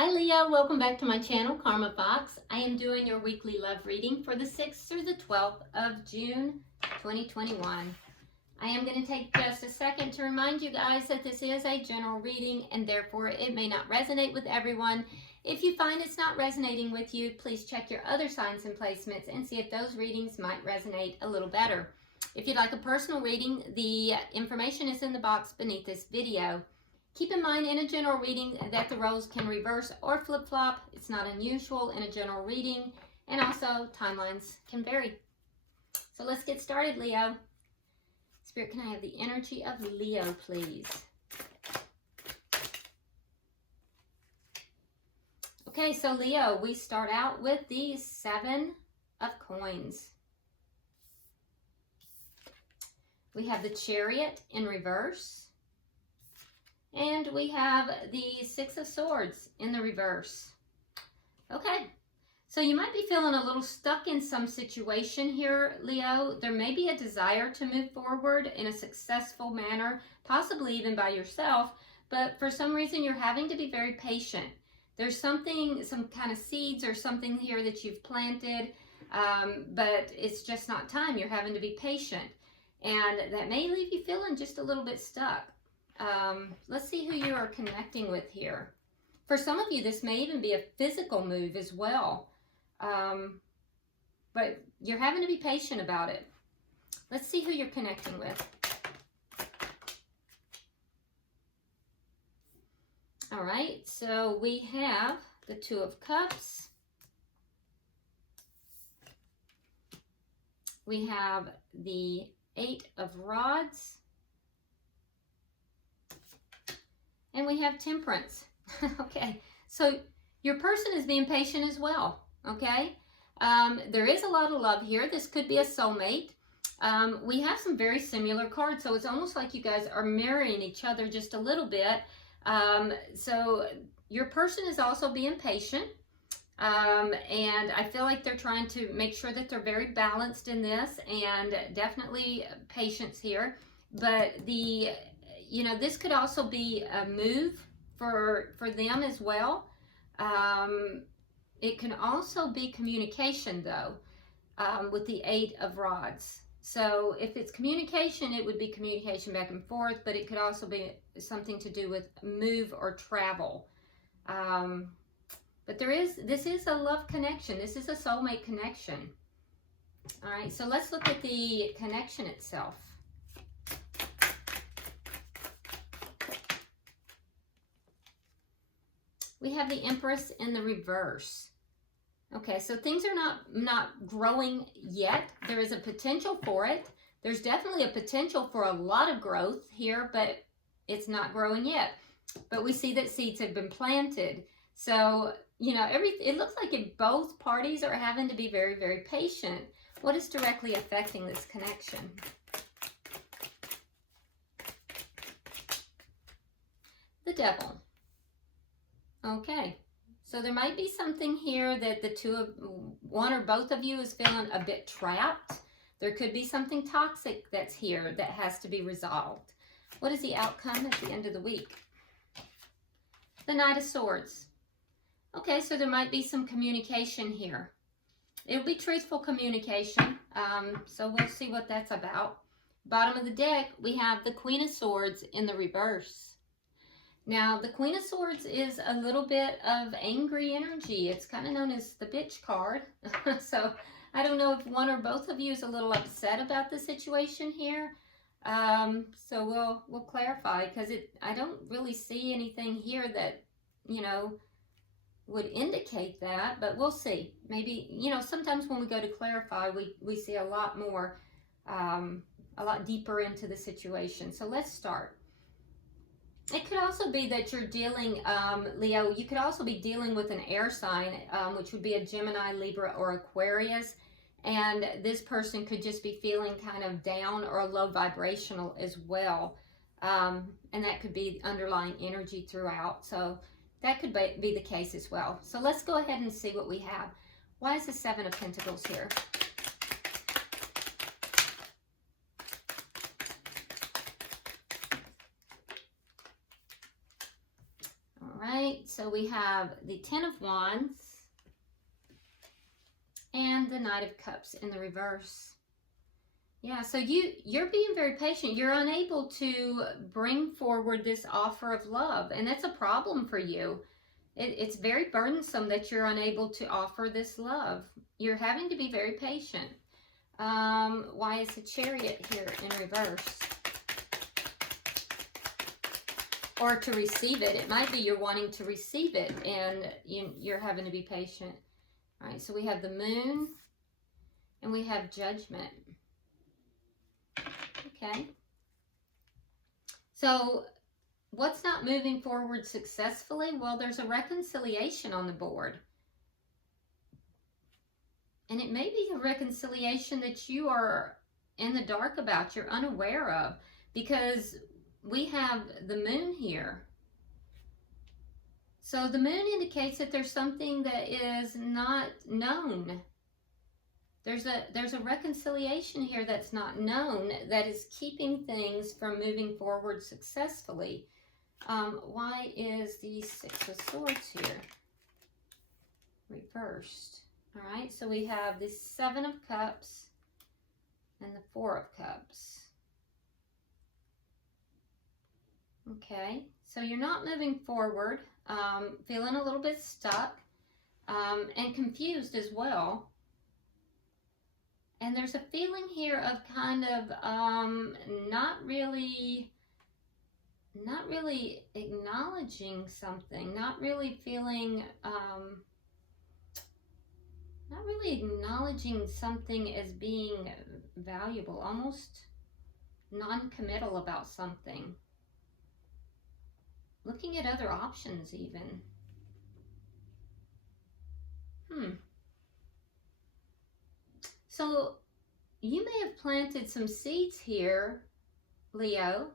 Hi Leo, welcome back to my channel, Karma Fox. I am doing your weekly love reading for the 6th through the 12th of June 2021. I am going to take just a second to remind you guys that this is a general reading and therefore it may not resonate with everyone. If you find it's not resonating with you, please check your other signs and placements and see if those readings might resonate a little better. If you'd like a personal reading, the information is in the box beneath this video. Keep in mind in a general reading that the roles can reverse or flip-flop. It's not unusual in a general reading, and also timelines can vary. So let's get started, Leo. Spirit, can I have the energy of Leo, please? Okay, so Leo, we start out with the 7 of Coins. We have the Chariot in reverse. And we have the 6 of Swords in the reverse. Okay, so you might be feeling a little stuck in some situation here, Leo. There may be a desire to move forward in a successful manner, possibly even by yourself, but for some reason you're having to be very patient. There's something, some kind of seeds or something here that you've planted, but it's just not time. You're having to be patient, and that may leave you feeling just a little bit stuck. Let's see who you are connecting with here. For some of you, this may even be a physical move as well. But you're having to be patient about it. Let's see who you're connecting with. All right, so we have the 2 of Cups. We have the 8 of Rods. And we have Temperance. Okay, so your person is being patient as well, okay? There is a lot of love here. This could be a soulmate. We have some very similar cards, so it's almost like you guys are mirroring each other just a little bit. So your person is also being patient, and I feel like they're trying to make sure that they're very balanced in this, and definitely patience here. But this could also be a move for them as well. It can also be communication, though, with the 8 of Rods. So if it's communication, it would be communication back and forth, but it could also be something to do with move or travel. But this is a love connection. This is a soulmate connection. All right, so let's look at the connection itself. We have the Empress in the reverse. Okay, so things are not growing yet. There is a potential for it. There's definitely a potential for a lot of growth here, but it's not growing yet. But we see that seeds have been planted. So, it looks like both parties are having to be very, very patient. What is directly affecting this connection? The Devil. Okay, so there might be something here that one or both of you is feeling a bit trapped. There could be something toxic that's here that has to be resolved. What is the outcome at the end of the week? The Knight of Swords. Okay, so there might be some communication here. It'll be truthful communication, so we'll see what that's about. Bottom of the deck, we have the Queen of Swords in the reverse. Now, the Queen of Swords is a little bit of angry energy. It's kind of known as the bitch card. So I don't know if one or both of you is a little upset about the situation here. So we'll clarify, because I don't really see anything here that, would indicate that, but we'll see. Maybe, sometimes when we go to clarify, we see a lot more, a lot deeper into the situation. So let's start. It could also be that you're dealing, Leo, you could also be dealing with an air sign, which would be a Gemini, Libra, or Aquarius. And this person could just be feeling kind of down or low vibrational as well. And that could be underlying energy throughout. So that could be the case as well. So let's go ahead and see what we have. Why is the 7 of Pentacles here? so we have the Ten of Wands and the Knight of Cups in the reverse. Yeah, so you're being very patient. You're unable to bring forward this offer of love, and that's a problem for you. It's very burdensome that you're unable to offer this love. You're having to be very patient. Why is the Chariot here in reverse? Or to receive it. It might be you're wanting to receive it and you're having to be patient. All right, so we have the Moon and we have Judgment. Okay. So what's not moving forward successfully? Well, there's a reconciliation on the board. And it may be a reconciliation that you are in the dark about, you're unaware of, because we have the Moon here. So the Moon indicates that there's something that is not known. There's a reconciliation here that's not known, that is keeping things from moving forward successfully. Why is the Six of Swords here reversed? All right, so we have the Seven of Cups and the Four of Cups. Okay, so you're not moving forward, feeling a little bit stuck and confused as well. And there's a feeling here of kind of not really acknowledging something, not really feeling, not really acknowledging something as being valuable, almost non-committal about something. Looking at other options even. So you may have planted some seeds here, Leo,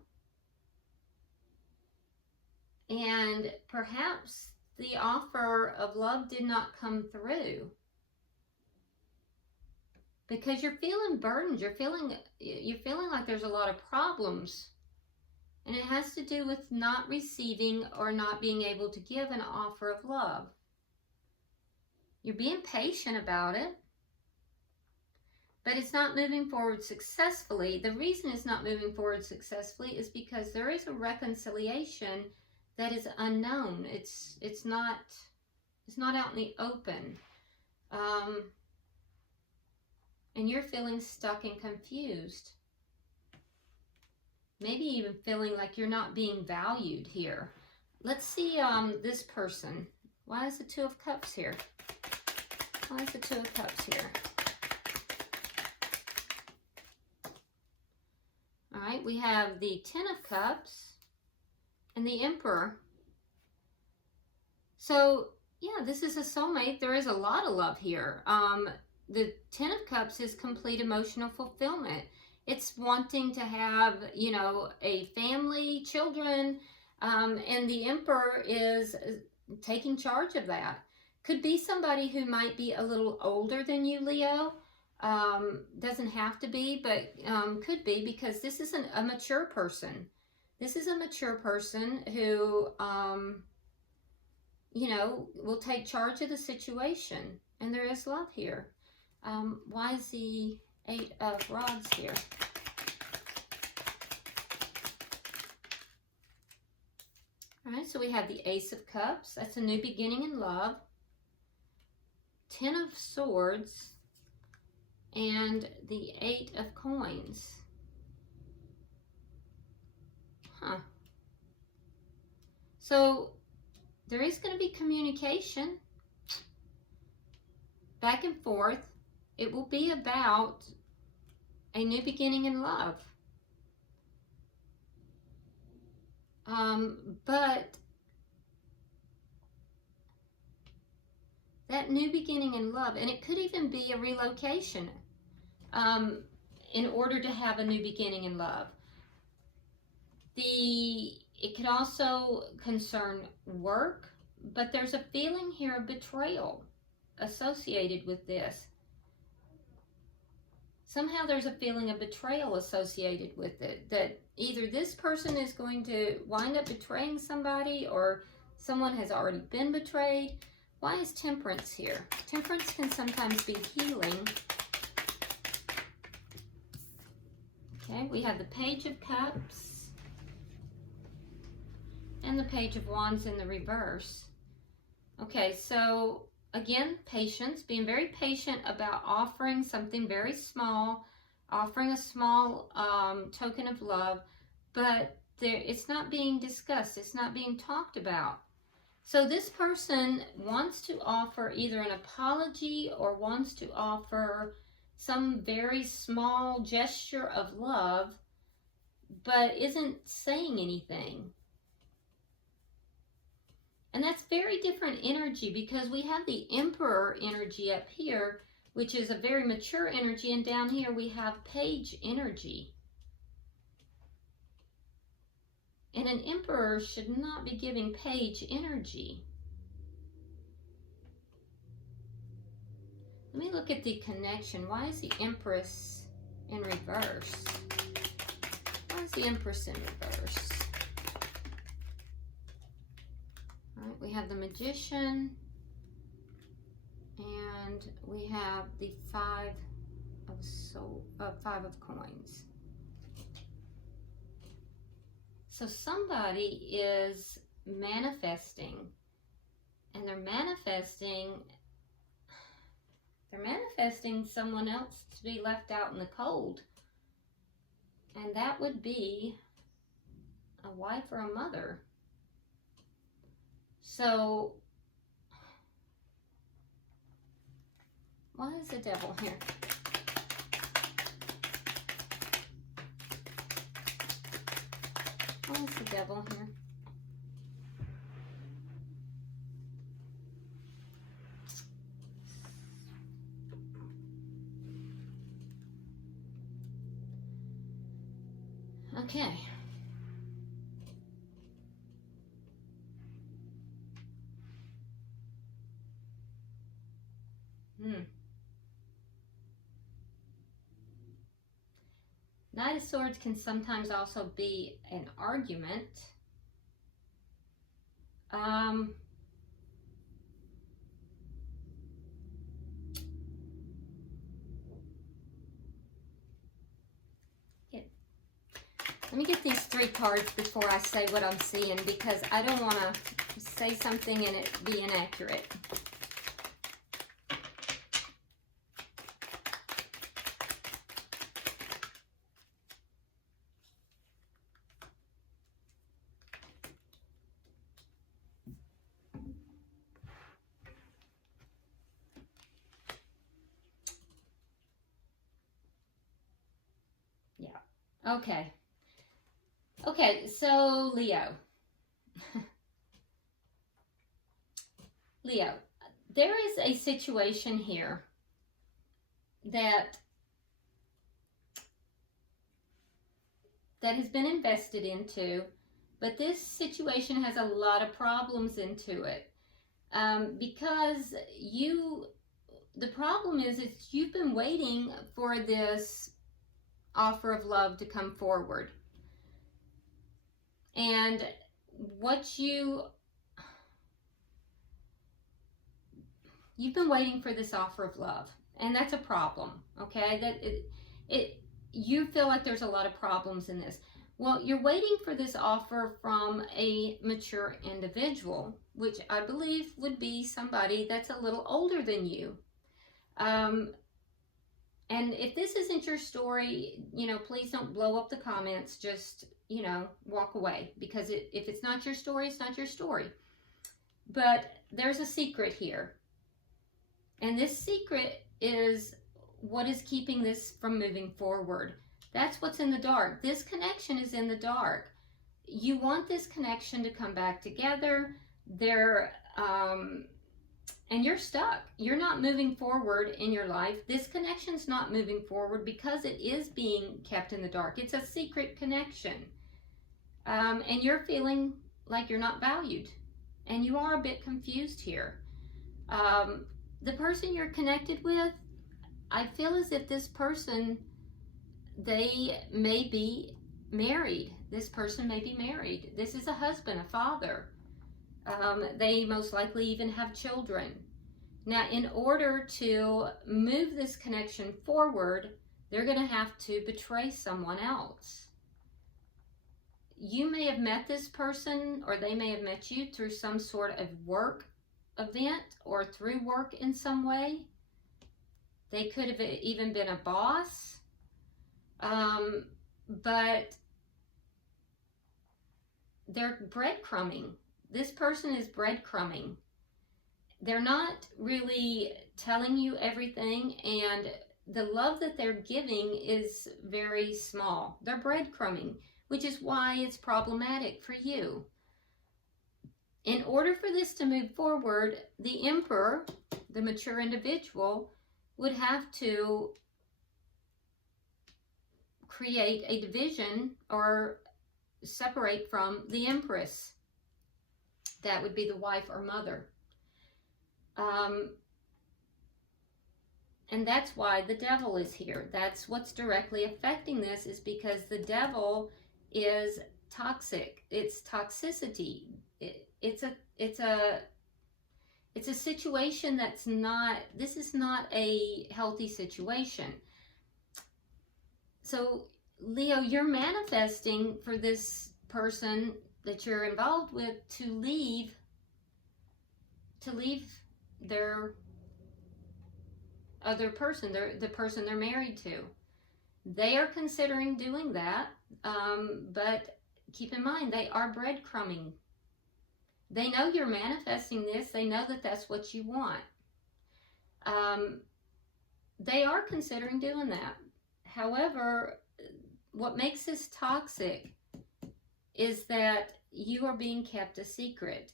and perhaps the offer of love did not come through because you're feeling burdened. You're feeling like there's a lot of problems, and it has to do with not receiving or not being able to give an offer of love. You're being patient about it, but it's not moving forward successfully. The reason it's not moving forward successfully is because there is a reconciliation that is unknown. It's not out in the open. And you're feeling stuck and confused. Maybe even feeling like you're not being valued here. Let's see this person. Why is the Two of Cups here? Why is the Two of Cups here? All right, we have the Ten of Cups and the Emperor. So, yeah, this is a soulmate. There is a lot of love here. The Ten of Cups is complete emotional fulfillment. It's wanting to have, you know, a family, children, and the Emperor is taking charge of that. Could be somebody who might be a little older than you, Leo. Doesn't have to be, but could be, because this is a mature person. This is a mature person who, you know, will take charge of the situation. And there is love here. Why is the Eight of Rods here? All right, so we have the Ace of Cups. That's a new beginning in love. Ten of Swords and the Eight of Coins. So there is going to be communication back and forth. It will be about a new beginning in love. But that new beginning in love, and it could even be a relocation in order to have a new beginning in love. It could also concern work, but there's a feeling here of betrayal associated with this. Somehow there's a feeling of betrayal associated with it, that either this person is going to wind up betraying somebody, or Someone has already been betrayed. Why is Temperance here? Temperance can sometimes be healing. Okay, we have the Page of Cups and the Page of Wands in the reverse. Okay, so again, patience, being very patient about offering something very small, offering a small token of love, but it's not being discussed, it's not being talked about. So this person wants to offer either an apology or wants to offer some very small gesture of love, but isn't saying anything. And that's very different energy, because we have the Emperor energy up here, which is a very mature energy, and down here we have Page energy. And an Emperor should not be giving Page energy. Let me look at the connection. Why is the Empress in reverse? Why is the Empress in reverse? All right, we have the Magician, and we have the Five of Coins. So somebody is manifesting, and they're manifesting someone else to be left out in the cold. And that would be a wife or a mother. So why is the Devil here? Why is the Devil here? Okay. Knight of Swords can sometimes also be an argument. Let me get these three cards before I say what I'm seeing, because I don't want to say something and it be inaccurate. Yeah. Okay. Okay, so Leo. Leo, there is a situation here that has been invested into, but this situation has a lot of problems into it. Because the problem is you've been waiting for this offer of love to come forward. And you've been waiting for this offer of love, and that's a problem, okay? That you feel like there's a lot of problems in this. Well, you're waiting for this offer from a mature individual, which I believe would be somebody that's a little older than you. And if this isn't your story, please don't blow up the comments. Just, walk away, because if it's not your story, it's not your story. But there's a secret here. And this secret is what is keeping this from moving forward. That's what's in the dark. This connection is in the dark. You want this connection to come back together. And you're stuck. You're not moving forward in your life. This connection's not moving forward because it is being kept in the dark. It's a secret connection. And you're feeling like you're not valued. And you are a bit confused here. The person you're connected with, I feel as if this person, they may be married. This person may be married. This is a husband, a father. They most likely even have children. Now, in order to move this connection forward, they're going to have to betray someone else. You may have met this person, or they may have met you through some sort of work event or through work in some way. They could have even been a boss. But they're breadcrumbing. This person is breadcrumbing. They're not really telling you everything, and the love that they're giving is very small. They're breadcrumbing, which is why it's problematic for you. In order for this to move forward, the Emperor, the mature individual, would have to create a division or separate from the Empress. That would be the wife or mother. And that's why the Devil is here. That's what's directly affecting this, is because the Devil is toxic. It's toxicity. It's a situation that's not, this is not a healthy situation. So Leo, you're manifesting for this person that you're involved with to leave their other person, the person they're married to. They are considering doing that, but keep in mind, they are breadcrumbing. They know you're manifesting this. They know that that's what you want. They are considering doing that. However, what makes this toxic is that you are being kept a secret.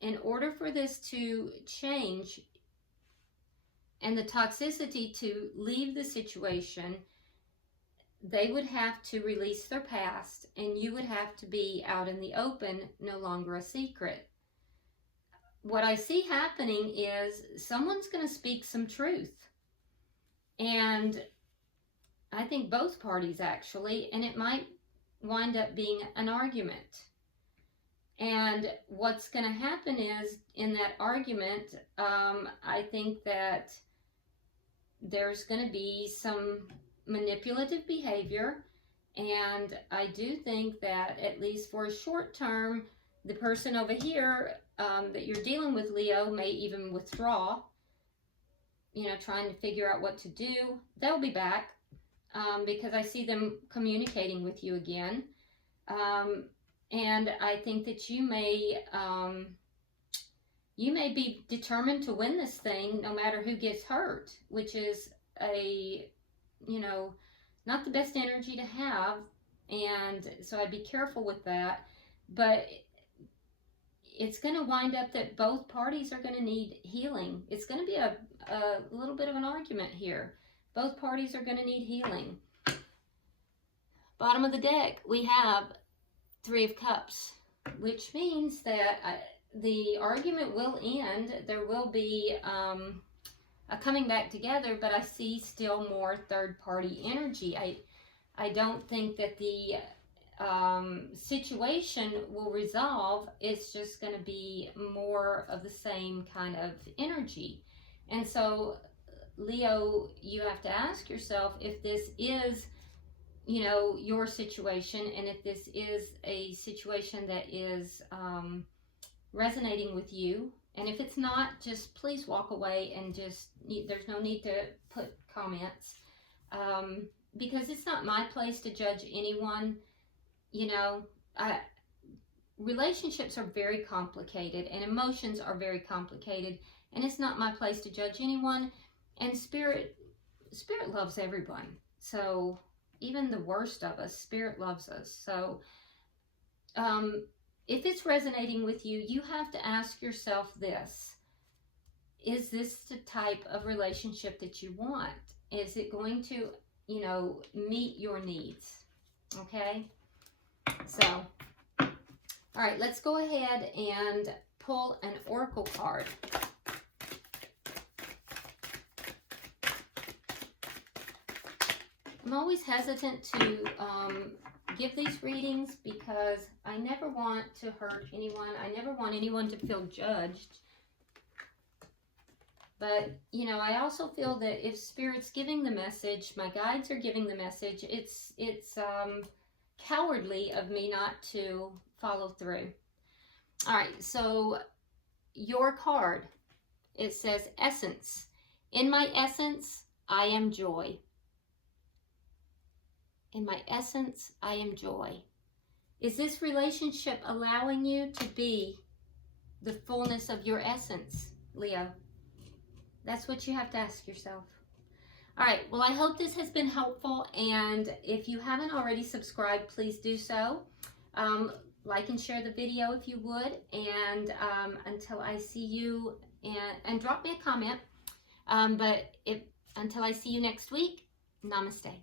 In order for this to change and the toxicity to leave the situation, they would have to release their past, and you would have to be out in the open, no longer a secret. What I see happening is someone's going to speak some truth. And I think both parties actually, and it might wind up being an argument. And what's going to happen is, in that argument, I think that there's going to be some manipulative behavior, and I do think that, at least for a short term, the person over here that you're dealing with, Leo, may even withdraw, trying to figure out what to do. They'll be back because I see them communicating with you again. And I think that you may be determined to win this thing no matter who gets hurt, which is not the best energy to have. And so I'd be careful with that. But it's going to wind up that both parties are going to need healing. It's going to be a little bit of an argument here. Both parties are going to need healing. Bottom of the deck, we have Three of Cups, which means that the argument will end. There will be a coming back together, but I see still more third-party energy. I don't think that the situation will resolve. It's just going to be more of the same kind of energy. And so, Leo, you have to ask yourself if this is your situation, and if this is a situation that is resonating with you. And if it's not, just please walk away, and there's no need to put comments, because it's not my place to judge anyone. Relationships are very complicated, and emotions are very complicated, and it's not my place to judge anyone. And Spirit loves everyone. So even the worst of us, Spirit loves us. So if it's resonating with you, you have to ask yourself this: is this the type of relationship that you want? Is it going to, meet your needs? Okay? So, all right, let's go ahead and pull an oracle card. I'm always hesitant to give these readings because I never want to hurt anyone. I never want anyone to feel judged. But, you know, I also feel that if Spirit's giving the message, my guides are giving the message, it's cowardly of me not to follow through. All right, so your card, it says essence. In my essence, I am joy. In my essence, I am joy. Is this relationship allowing you to be the fullness of your essence, Leo? That's what you have to ask yourself. All right, well, I hope this has been helpful, and if you haven't already subscribed, please do so. Like and share the video if you would, and until I see you, and drop me a comment. Until I see you next week, namaste.